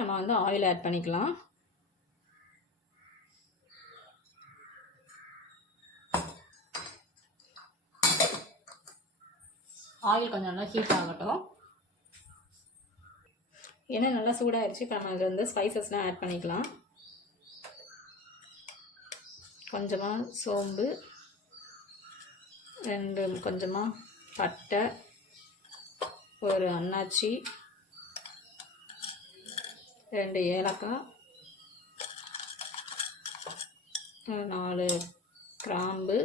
நம்ம வந்து oil add பண்ணிக்கலாம். ஆயில் கொஞ்சம் நல்லா ஹீட் ஆகட்டும். எண்ணெய் நல்லா சூடாகிடுச்சு இப்போ நம்ம இதில் வந்து ஸ்பைசஸ்லாம் ஆட் பண்ணிக்கலாம். கொஞ்சமாக சோம்பு ரெண்டு கொஞ்சமாக பட்டை ஒரு அன்னாச்சி ரெண்டு ஏலக்காய் நாலு கிராம்பு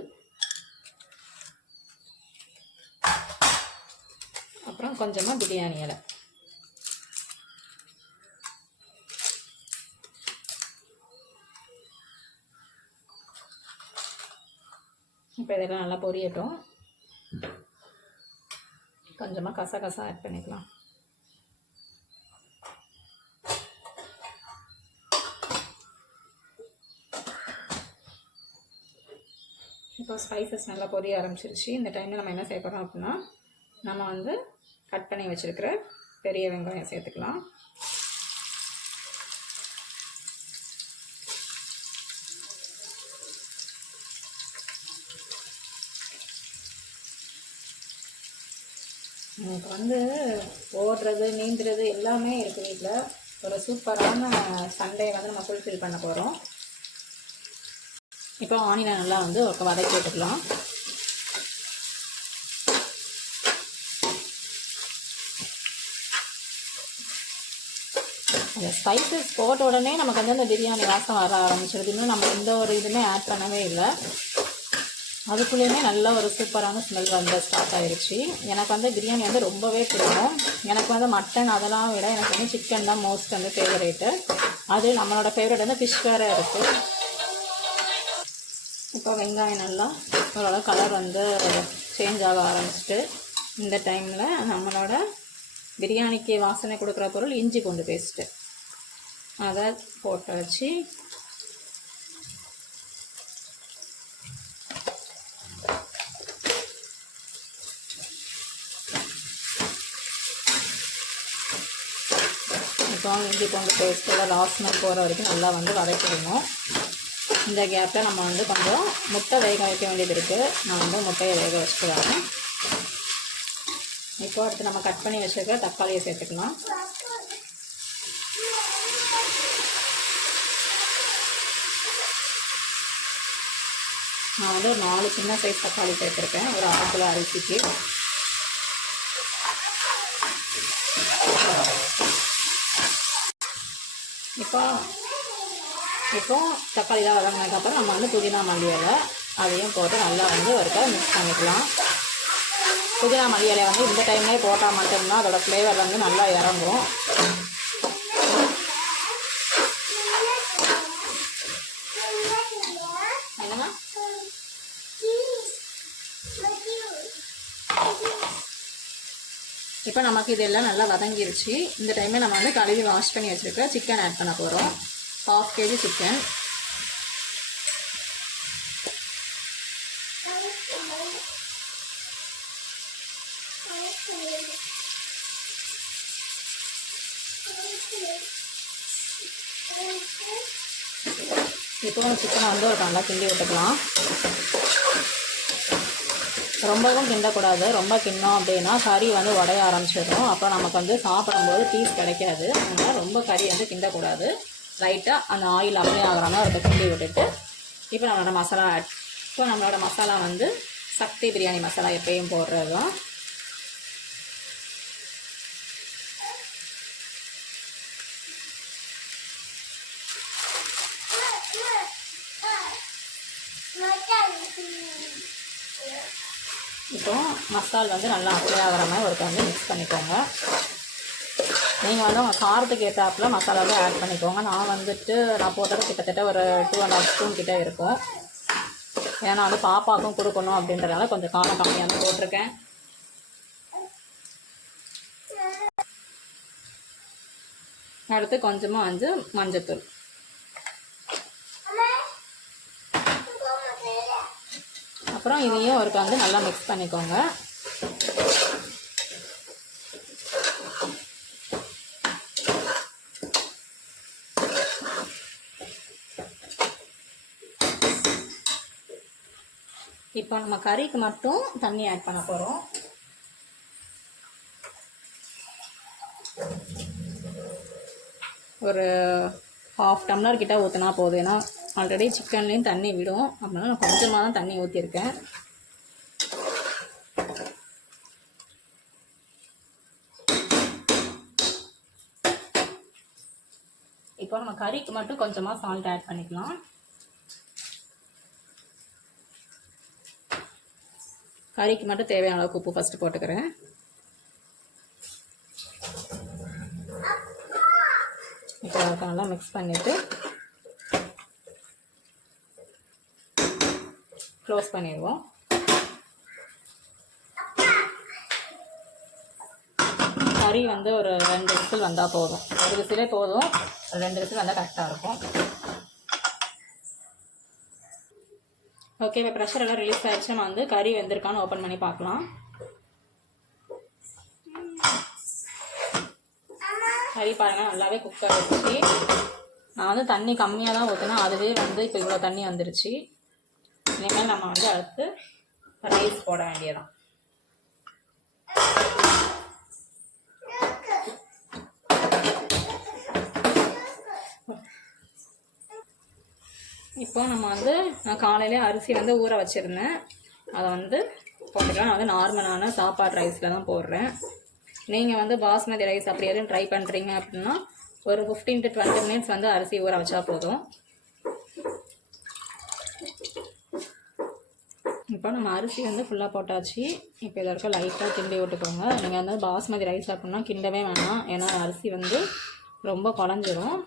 அப்புறம் கொஞ்சமாக பிரியாணி இலை. இப்போ இதெல்லாம் நல்லா பொரியட்டும். கொஞ்சமாக கசகசா ஆட் பண்ணிக்கலாம். ஸோ ஸ்பைசஸ் நல்லா பொரிய ஆரம்பிச்சிருச்சு. இந்த டைமில் நம்ம என்ன செய்ய போகிறோம் அப்படின்னா நம்ம வந்து கட் பண்ணி வச்சுருக்கிற பெரிய வெங்காயம் சேர்த்துக்கலாம். எனக்கு வந்து ஓடுறது நீந்துறது எல்லாமே இருக்குது வீட்டில் ஒரு சூப்பரான சண்டே வந்து நம்ம ஃபுல்ஃபில் பண்ண போகிறோம் இப்போ ஆனியனை நல்லா வந்து ஒரு வதக்கி விட்டுக்கலாம் அந்த ஸ்பைசஸ் போட்ட உடனே நமக்கு வந்து அந்த பிரியாணி வாசம் வர ஆரம்பிச்சிருது. இன்னும் நம்ம எந்த ஒரு இதுவுமே ஆட் பண்ணவே இல்லை. அதுக்குள்ளேயுமே நல்ல ஒரு சூப்பரான ஸ்மெல் வந்து ஸ்டார்ட் ஆயிருச்சு. எனக்கு வந்து பிரியாணி வந்து ரொம்பவே பிடிக்கும். எனக்கு வந்து மட்டன் அதெல்லாம் விட எனக்கு வந்து சிக்கன் தான் மோஸ்ட் வந்து ஃபேவரேட்டு அது நம்மளோட ஃபேவரட் வந்து ஃபிஷ் வேறு இருக்குது இப்போ வெங்காயம் நல்லா ஓரளவு கலர் வந்து சேஞ்ச் ஆக ஆரம்பிச்சிட்டு இந்த டைமில் நம்மளோட பிரியாணிக்கு வாசனை கொடுக்குற பொருள் இஞ்சி பூண்டு பேஸ்ட்டு அதை போட்டு வச்சு இப்போ இஞ்சி பூண்டு பேஸ்ட்டோட வாசனை போகிற வரைக்கும் நல்லா வந்து வதக்கிடணும். இந்த கேப்பில் நம்ம வந்து கொஞ்சம் முட்டை வேக வைக்க வேண்டியது இருக்குது நான் வந்து முட்டையை வேக வச்சுக்கிறேன். இப்போ அடுத்து நம்ம கட் பண்ணி வச்சுருக்க தக்காளியை சேர்த்துக்கலாம். நான் வந்து ஒரு நாலு சின்ன சைஸ் தக்காளி சேர்த்துருக்கேன். ஒரு ஆப்பிள் கிலோ அரிசிக்கு. இப்போ இப்போ தக்காளிலாம் வதங்கினதுக்கப்புறம் நம்ம வந்து புதினா மல்லி இலை அதையும் போட்டு நல்லா வந்து ஒருக்க மிக்ஸ் பண்ணிக்கலாம். புதினா மல்லி இலையை வந்து இந்த டைம்லேயே போட்டால் மட்டும்தான் அதோடய ஃப்ளேவர் வந்து நல்லா இறங்கும். என்னம்மா? இப்போ நமக்கு இதெல்லாம் நல்லா வதங்கிருச்சு. இந்த டைமே நம்ம வந்து கழுவி வாஷ் பண்ணி வச்சுருக்க சிக்கன் ஆட் பண்ண போகிறோம் ஹாஃப் கேஜி சிக்கன் இப்போ சிக்கனை வந்து ஒரு நல்லா கிண்டி விட்டுக்கலாம். ரொம்பவும் கிண்டக்கூடாது. ரொம்ப கிண்ணோம் அப்படின்னா கறி வந்து உடைய ஆரம்பிச்சிடும். அப்போ நமக்கு வந்து சாப்பிடும்போது பீஸ் கிடைக்காது. அதனால் ரொம்ப கறி வந்து கிண்டக்கூடாது. லைட்டாக அந்த ஆயில் அப்ளை ஆகிறாங்க அதை கிண்டி விட்டுட்டு இப்போ நம்மளோட மசாலா இப்போ நம்மளோட மசாலா வந்து சக்தி பிரியாணி மசாலா எப்பயும் போடுறது தான் இப்போ மசால் வந்து நல்லா அப்ளை ஆகிற மாதிரி ஒரு வந்து மிக்ஸ் பண்ணிக்கோங்க. நீங்கள் வந்து உங்கள் காரத்துக்கு ஏற்றாப்புல மசாலாவே ஆட் பண்ணிக்கோங்க. நான் வந்துட்டு நான் போட்டது கிட்டத்தட்ட ஒரு டூ அண்ட் ஹாஃப் ஸ்பூன் கிட்டே இருக்கும். ஏன்னா வந்து பாப்பாவுக்கும் கொடுக்கணும் அப்படின்றதால கொஞ்சம் காரம் கம்மியாக தான் போட்டிருக்கேன். அடுத்து கொஞ்சமாக வந்து மஞ்சத்தூள். அப்புறம் இதையும் ஒருக்க வந்து நல்லா மிக்ஸ் பண்ணிக்கோங்க. இப்போ நம்ம கறிக்கு மட்டும் தண்ணி ஆட் பண்ண போகிறோம் ஒரு ஹாஃப் டம்ளர் கிட்ட ஊற்றினா போதும். ஏன்னா ஆல்ரெடி சிக்கன்லேயும் தண்ணி விடும். அப்படின்னா நான் கொஞ்சமாக தான் தண்ணி ஊற்றிருக்கேன் இப்போ நம்ம கறிக்கு மட்டும் கொஞ்சமாக சால்ட் ஆட் பண்ணிக்கலாம். கறிக்கு மட்டும் தேவையான அளவுக்கு உப்பு ஃபஸ்ட்டு போட்டுக்கிறேன். இப்போ நல்லா மிக்ஸ் பண்ணிவிட்டு க்ளோஸ் பண்ணிடுவோம். கறி வந்து ஒரு ரெண்டு விசில் வந்தால் போதும். ஒரு விசிலே போதும். ரெண்டு விசில் வந்தால் கரெக்டாக இருக்கும். ஓகே இப்போ ப்ரெஷர் எல்லாம் ரிலீஸ் ஆகிடுச்சு நம்ம வந்து கறி வெந்திருக்கான்னு ஓப்பன் பண்ணி பார்க்கலாம். கறி பாருங்கள் நல்லாவே குக் ஆகிடுச்சு நான் வந்து தண்ணி கம்மியாக தான் ஊற்றினேன் அதுவே வந்து இப்போ இவ்வளோ தண்ணி வந்துருச்சு. இனிமேல் நம்ம வந்து அடுத்து ரைஸ் போட வேண்டியதான் இப்போ நம்ம வந்து நான் காலையிலே அரிசி வந்து ஊற வச்சுருந்தேன். அதை வந்து போட்டுக்கலாம். நான் வந்து நார்மலான சாப்பாடு ரைஸில் தான் போடுறேன். நீங்கள் வந்து பாஸ்மதி ரைஸ் அப்படி எதுவும் ட்ரை பண்ணுறீங்க அப்படின்னா ஒரு ஃபிஃப்டீன் டு டுவெண்ட்டி மினிட்ஸ் வந்து அரிசி ஊற வச்சா போதும். இப்போ நம்ம அரிசி வந்து ஃபுல்லாக போட்டாச்சு. இப்போ இதில் இருக்க லைட்டாக கிண்டி விட்டுக்கோங்க. நீங்கள் வந்து பாஸ்மதி ரைஸ் அப்படின்னா கிண்டவே வேணாம். ஏன்னா அரிசி வந்து ரொம்ப குழஞ்சிரும்.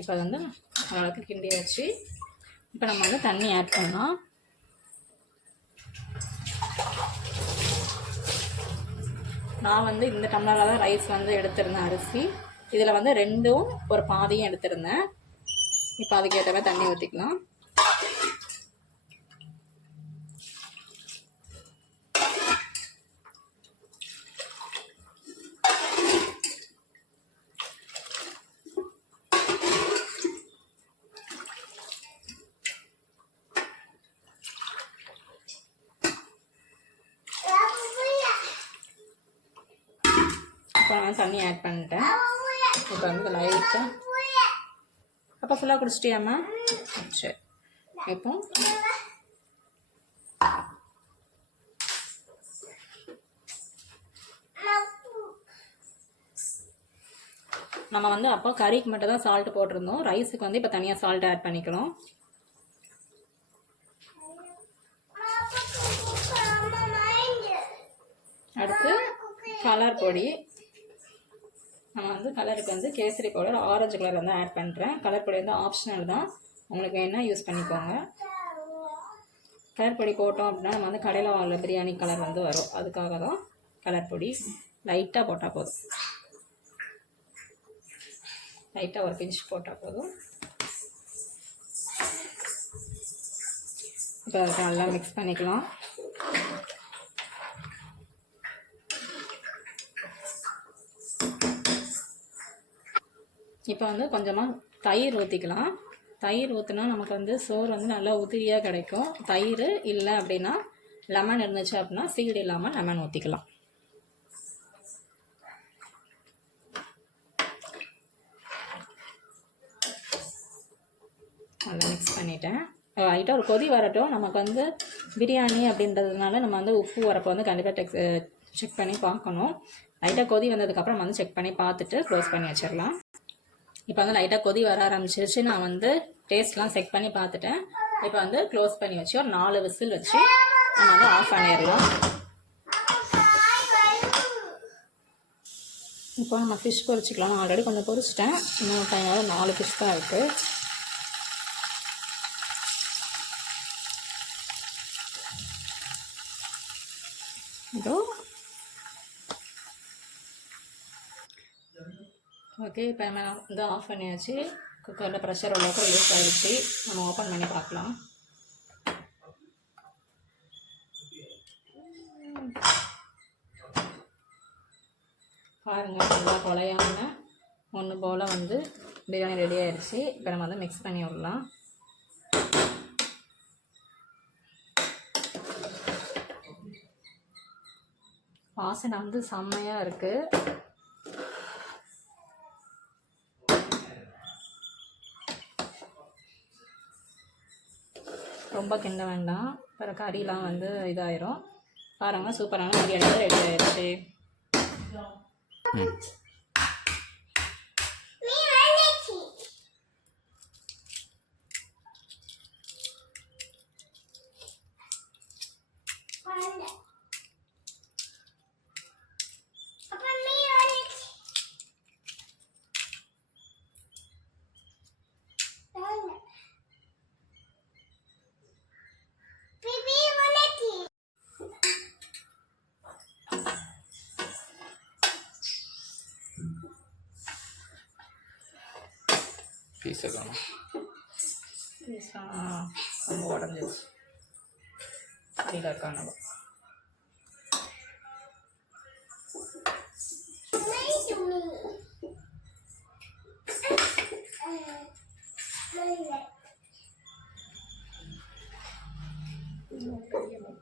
இப்போ அது வந்து அளவுக்கு கிண்டி வச்சு இப்போ நம்ம வந்து தண்ணி ஆட் பண்ணலாம். நான் வந்து இந்த டம்ளரில் தான் ரைஸ் வந்து எடுத்திருந்தேன் அரிசி. இதில் வந்து ரெண்டும் ஒரு பாதியும் எடுத்திருந்தேன். இப்போ அதுக்கேற்ற மாதிரி தண்ணி ஊற்றிக்கலாம் இப்போ நான் தண்ணி ஆட் பண்ணிட்டேன். இப்போ வந்து லைட்டாக அப்போ ஃபுல்லாக குடிச்சிட்டியாம்மா? சரி. இப்போ? நம்ம வந்து அப்போ கறிக்கு மட்டும் தான் சால்ட் போட்டிருந்தோம். ரைஸுக்கு வந்து இப்போ தனியாக சால்ட் ஆட் பண்ணிக்கிறோம். அடுத்து கலர் பொடி. நம்ம வந்து கலருக்கு வந்து கேசரி பவுடர் ஆரஞ்சு கலர் வந்து ஆட் பண்ணுறேன் கலர் பொடி வந்து ஆப்ஷனல் தான். உங்களுக்கு வேணால் யூஸ் பண்ணிக்கோங்க. கலர் பொடி போட்டோம் அப்படின்னா நம்ம வந்து கடையில் வாங்கல பிரியாணி கலர் வந்து வரும். அதுக்காக தான் கலர் பொடி லைட்டாக போட்டால் போதும். லைட்டாக ஒரு பிஞ்ச் போட்டால் போதும். இப்போ நல்லா மிக்ஸ் பண்ணிக்கலாம். இப்போ வந்து கொஞ்சமாக தயிர் ஊற்றிக்கலாம் தயிர் ஊற்றினா நமக்கு வந்து சோறு வந்து நல்லா உதிரியாக கிடைக்கும். தயிர் இல்லை அப்படின்னா லெமன் இருந்துச்சு அப்படின்னா சீடு இல்லாமல் லெமன் ஊற்றிக்கலாம் நல்லா மிக்ஸ் பண்ணிட்டேன். லைட்டாக ஒரு கொதி வரட்டும். நமக்கு வந்து பிரியாணி அப்படின்றதுனால நம்ம வந்து உப்பு வரப்போ வந்து கண்டிப்பாக செக் பண்ணி பார்க்கணும். லைட்டாக கொதி வந்ததுக்கப்புறம் நம்ம வந்து செக் பண்ணி பார்த்துட்டு க்ளோஸ் பண்ணி வச்சிடலாம். இப்போ வந்து லைட்டாக கொதி வர ஆரம்பிச்சிருச்சு. நான் வந்து டேஸ்ட்லாம் செக் பண்ணி பார்த்துட்டேன். இப்போ வந்து க்ளோஸ் பண்ணி வச்சு ஒரு நாலு விசில் வச்சு நம்ம வந்து ஆஃப் பண்ணிடலாம். இப்போ நம்ம ஃபிஷ் பொரிச்சிக்கலாம். நான் ஆல்ரெடி கொஞ்சம் பொரிச்சிட்டேன். இன்னும் டைம் நாலு ஃபிஷ் தான் இருக்குது இதோ ஓகே இப்போ நம்ம வந்து ஆஃப் பண்ணியாச்சு. குக்கரில் ப்ரெஷர் ஓரளவுக்கு ரிலீஸ் ஆகிடுச்சு நம்ம ஓப்பன் பண்ணி பார்க்கலாம். பாருங்கள் நல்லா கொலையான ஒன்று போல் வந்து பிரியாணி ரெடி ஆகிடுச்சு இப்போ நம்ம வந்து மிக்ஸ் பண்ணி விடலாம். வாசனை வந்து செம்மையாக இருக்குது ரொம்ப கிண்ட வேண்டாம். அப்புறம் கறிலாம் வந்து இதாயிரும். பாருங்கள் சூப்பரான பிரியாணி ரெடி ஆயிடுச்சு. പീസൊക്കെ ആണ് ഉടഞ്ഞത് ഇതിലാക്കാണവ Thank you.